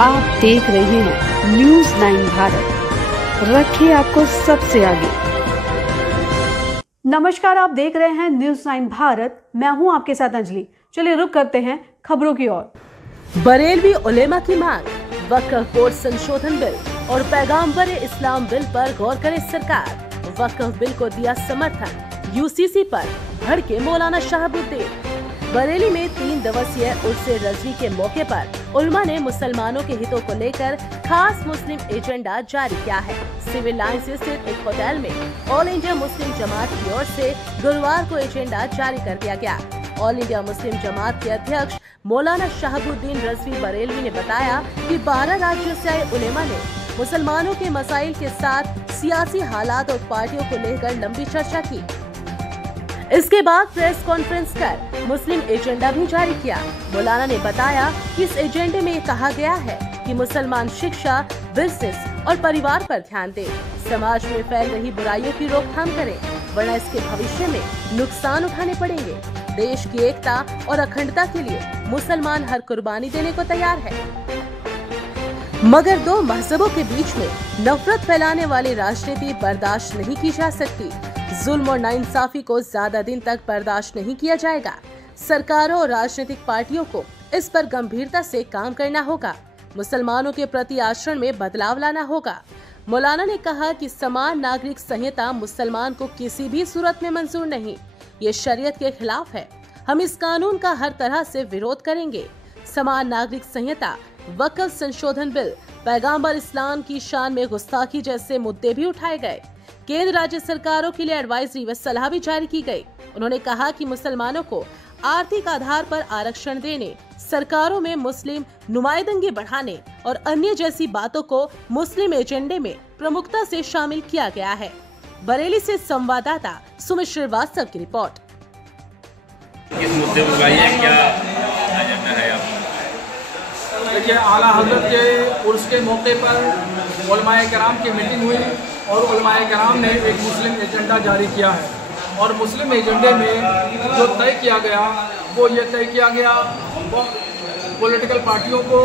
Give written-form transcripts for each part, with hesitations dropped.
आप देख रहे हैं न्यूज़ 9 भारत, रखिए आपको सबसे आगे। नमस्कार, आप देख रहे हैं न्यूज़ 9 भारत। मैं हूं आपके साथ अंजलि। चलिए रुक करते हैं खबरों की ओर। बरेलवी उलेमा की मांग, वक्फ बोर्ड संशोधन बिल और पैगम्बर इस्लाम बिल पर गौर करे सरकार। वक्फ बिल को दिया समर्थन, यूसीसी पर भड़के मौलाना शहाबुद्दीन। बरेली में 3 दिवसीय उर्से रजवी के मौके पर उलमा ने मुसलमानों के हितों को लेकर खास मुस्लिम एजेंडा जारी किया है। सिविल लाइन से स्थित एक होटल में ऑल इंडिया मुस्लिम जमात की ओर से गुरुवार को एजेंडा जारी कर दिया गया। ऑल इंडिया मुस्लिम जमात के अध्यक्ष मौलाना शहाबुद्दीन रजवी बरेलवी ने बताया कि 12 राज्यों से आए उलेमा ने मुसलमानों के मसाइल के साथ सियासी हालात और पार्टियों को लेकर लंबी चर्चा की। इसके बाद प्रेस कॉन्फ्रेंस कर मुस्लिम एजेंडा भी जारी किया। मौलाना ने बताया कि इस एजेंडे में कहा गया है कि मुसलमान शिक्षा, बिजनेस और परिवार पर ध्यान दें, समाज में फैल रही बुराइयों की रोकथाम करें, वरना इसके भविष्य में नुकसान उठाने पड़ेंगे। देश की एकता और अखंडता के लिए मुसलमान हर कुर्बानी देने को तैयार है, मगर 2 मजहबों के बीच में नफरत फैलाने वाली राजनीति बर्दाश्त नहीं की जा सकती। जुल्म और नाइंसाफी को ज्यादा दिन तक बर्दाश्त नहीं किया जाएगा। सरकारों और राजनीतिक पार्टियों को इस पर गंभीरता से काम करना होगा। मुसलमानों के प्रति आचरण में बदलाव लाना होगा। मौलाना ने कहा कि समान नागरिक संहिता मुसलमान को किसी भी सूरत में मंजूर नहीं, ये शरीयत के खिलाफ है। हम इस कानून का हर तरह से विरोध करेंगे। समान नागरिक संहिता, वक्फ संशोधन बिल, पैगम्बर इस्लाम की शान में गुस्ताखी जैसे मुद्दे भी उठाए गए। केंद्र राज्य सरकारों के लिए एडवाइजरी व सलाह भी जारी की गई। उन्होंने कहा कि मुसलमानों को आर्थिक आधार पर आरक्षण देने, सरकारों में मुस्लिम नुमाइंदगी बढ़ाने और अन्य जैसी बातों को मुस्लिम एजेंडे में प्रमुखता से शामिल किया गया है। बरेली से संवाददाता सुमित श्रीवास्तव की रिपोर्ट। किस मुद्दे पर क्या एजेंडा है आप? देखिए, आला हजरत के उर्स के मौके पर उलमाए कराम की मीटिंग हुई और उलमाए कराम ने एक मुस्लिम एजेंडा जारी किया है। और मुस्लिम एजेंडे में जो तय किया गया वो ये तय किया गया, वो पॉलिटिकल पार्टियों को,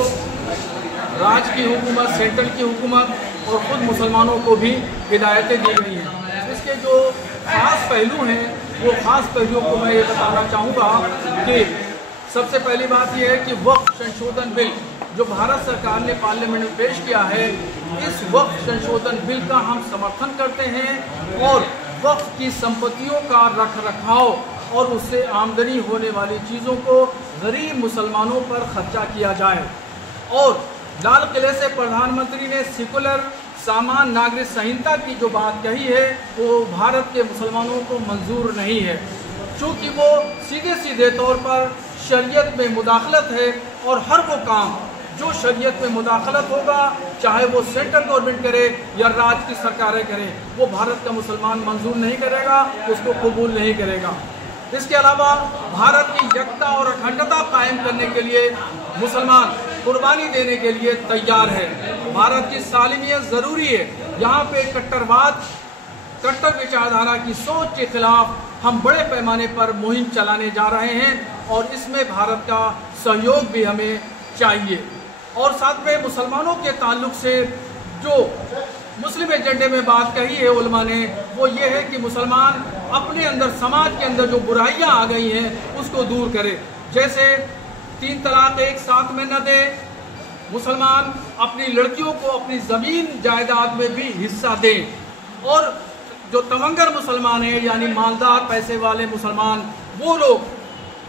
राज्य की हुकूमत, सेंट्रल की हुकूमत और ख़ुद मुसलमानों को भी हिदायतें दी गई हैं। इसके जो ख़ास पहलू हैं वो ख़ास पहलुओं को मैं ये बताना चाहूँगा कि सबसे पहली बात यह है कि वक्फ संशोधन बिल जो भारत सरकार ने पार्लियामेंट में पेश किया है, इस वक्फ संशोधन बिल का हम समर्थन करते हैं और वक्फ की संपत्तियों का रखरखाव और उससे आमदनी होने वाली चीज़ों को गरीब मुसलमानों पर खर्चा किया जाए। और लाल किले से प्रधानमंत्री ने सेकुलर सामान नागरिक संहिता की जो बात कही है वो भारत के मुसलमानों को मंजूर नहीं है, चूँकि वो सीधे सीधे तौर पर शरीयत में मुदाखलत है और हर वो काम जो शरीयत में मुदाखलत होगा, चाहे वो सेंट्रल गवर्नमेंट करे या राज्य की सरकारें करें, वो भारत का मुसलमान मंजूर नहीं करेगा, उसको कबूल नहीं करेगा। इसके अलावा भारत की एकता और अखंडता कायम करने के लिए मुसलमान कुर्बानी देने के लिए तैयार है। भारत की सालिमियत ज़रूरी है। यहाँ पे कट्टरवाद, कट्टर विचारधारा की सोच के खिलाफ हम बड़े पैमाने पर मुहिम चलाने जा रहे हैं और इसमें भारत का सहयोग भी हमें चाहिए। और साथ में मुसलमानों के ताल्लुक से जो मुस्लिम एजेंडे में बात कही है उलमा ने, वो ये है कि मुसलमान अपने अंदर, समाज के अंदर जो बुराइयां आ गई हैं उसको दूर करे। जैसे 3 तलाक एक साथ में न दे, मुसलमान अपनी लड़कियों को अपनी ज़मीन जायदाद में भी हिस्सा दें और जो तमंगर मुसलमान हैं यानी मालदार पैसे वाले मुसलमान, वो लोग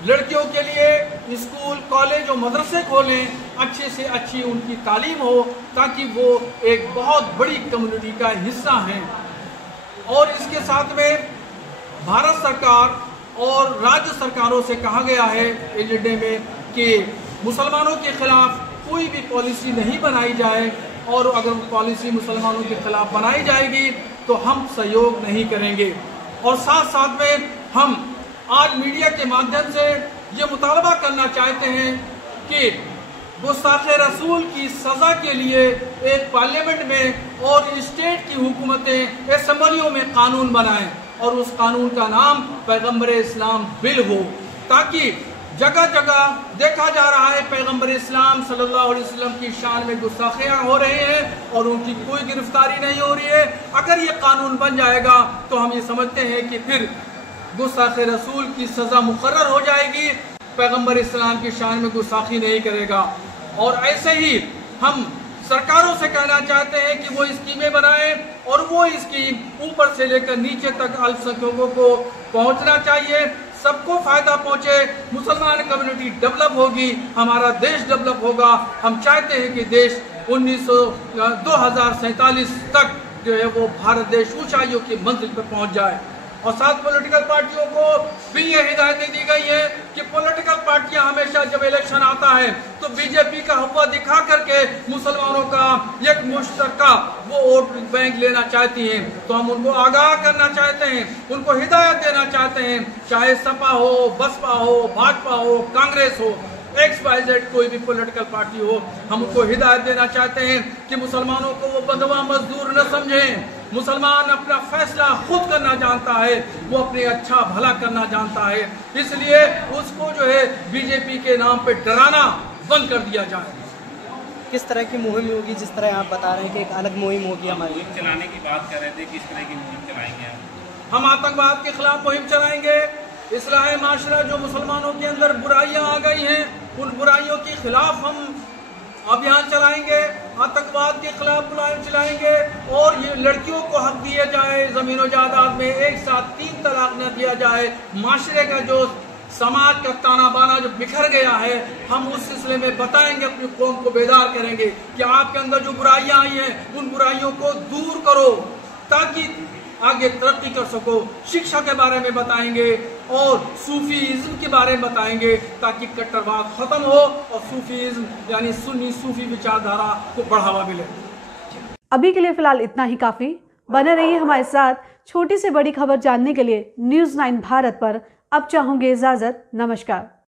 लड़कियों के लिए स्कूल, कॉलेज और मदरसे खोलें, अच्छे से अच्छी उनकी तालीम हो ताकि वो एक बहुत बड़ी कम्युनिटी का हिस्सा हैं। और इसके साथ में भारत सरकार और राज्य सरकारों से कहा गया है एजेंडे में कि मुसलमानों के खिलाफ कोई भी पॉलिसी नहीं बनाई जाए और अगर पॉलिसी मुसलमानों के खिलाफ बनाई जाएगी तो हम सहयोग नहीं करेंगे। और साथ साथ में हम आज मीडिया के माध्यम से ये मुतालबा करना चाहते हैं कि गुस्ताखे रसूल की सज़ा के लिए एक पार्लियामेंट में और स्टेट की हुकूमतें असम्बलियों में कानून बनाएं और उस कानून का नाम पैगम्बर इस्लाम बिल हो, ताकि जगह जगह देखा जा रहा है पैगंबर इस्लाम सल्लल्लाहु अलैहि वसल्लम की शान में गुस्ताखियां हो रही हैं और उनकी कोई गिरफ्तारी नहीं हो रही है। अगर ये कानून बन जाएगा तो हम ये समझते हैं कि फिर गुस्ताखे रसूल की सज़ा मुकर्रर हो जाएगी, पैगंबर इस्लाम की शान में गुस्ताखी नहीं करेगा। और ऐसे ही हम सरकारों से कहना चाहते हैं कि वो स्कीमें बनाएं और वो स्कीम ऊपर से लेकर नीचे तक अल्पसंख्यकों को पहुंचना चाहिए, सबको फायदा पहुंचे, मुसलमान कम्युनिटी डेवलप होगी, हमारा देश डेवलप होगा। हम चाहते हैं कि देश 2047 तक जो है वो भारत देश ऊंचाइयों की मंजिल पर पहुंच जाए। और साथ पॉलिटिकल पार्टियों को भी ये हिदायतें दी गई है कि पॉलिटिकल पार्टियां हमेशा जब इलेक्शन आता है तो बीजेपी का हवा दिखा करके मुसलमानों का एक मुश्तरका वो वोट बैंक लेना चाहती हैं। तो हम उनको आगाह करना चाहते हैं, उनको हिदायत देना चाहते हैं, चाहे सपा हो, बसपा हो, भाजपा हो, कांग्रेस हो, XYZ कोई भी पॉलिटिकल पार्टी हो, हम उनको हिदायत देना चाहते हैं कि मुसलमानों को वो बंधुआ मजदूर न समझें। मुसलमान अपना फैसला खुद करना जानता है, वो अपने अच्छा भला करना जानता है, इसलिए उसको जो है बीजेपी के नाम पे डराना बंद कर दिया जाए। किस तरह की मुहिम होगी, जिस तरह आप बता रहे हैं कि एक अलग मुहिम होगी हमारी? चलाने की बात कर रहे थे, किस तरह की मुहिम चलाएंगे आप? हम आतंकवाद के खिलाफ मुहिम चलाएंगे, इस्लाह माशरा जो मुसलमानों के अंदर बुराइयां आ गई हैं उन बुराइयों के खिलाफ हम अभियान चलाएंगे, आतंकवाद के खिलाफ मुहिम चलाएंगे और ये लड़कियों को हक दिया जाए, जमीन और जायदाद में एक साथ 3 तलाक न दिया जाए। माशरे का जो समाज का ताना बाना जो बिखर गया है, हम उस सिलसिले में बताएंगे, अपनी कौम को बेदार करेंगे कि आपके अंदर जो बुराइयां आई हैं उन बुराइयों को दूर करो ताकि आगे तरक्की कर सको। शिक्षा के बारे में बताएंगे और सूफीज़्म के बारे में बताएंगे ताकि कट्टरवाद खत्म हो और सूफीज़्म यानी सुन्नी सूफी विचारधारा को बढ़ावा मिले। अभी के लिए फिलहाल इतना ही काफी। बने रहिए हमारे साथ। छोटी से बड़ी खबर जानने के लिए न्यूज़ 9 भारत पर अब चाहूंगे इजाजत। नमस्कार।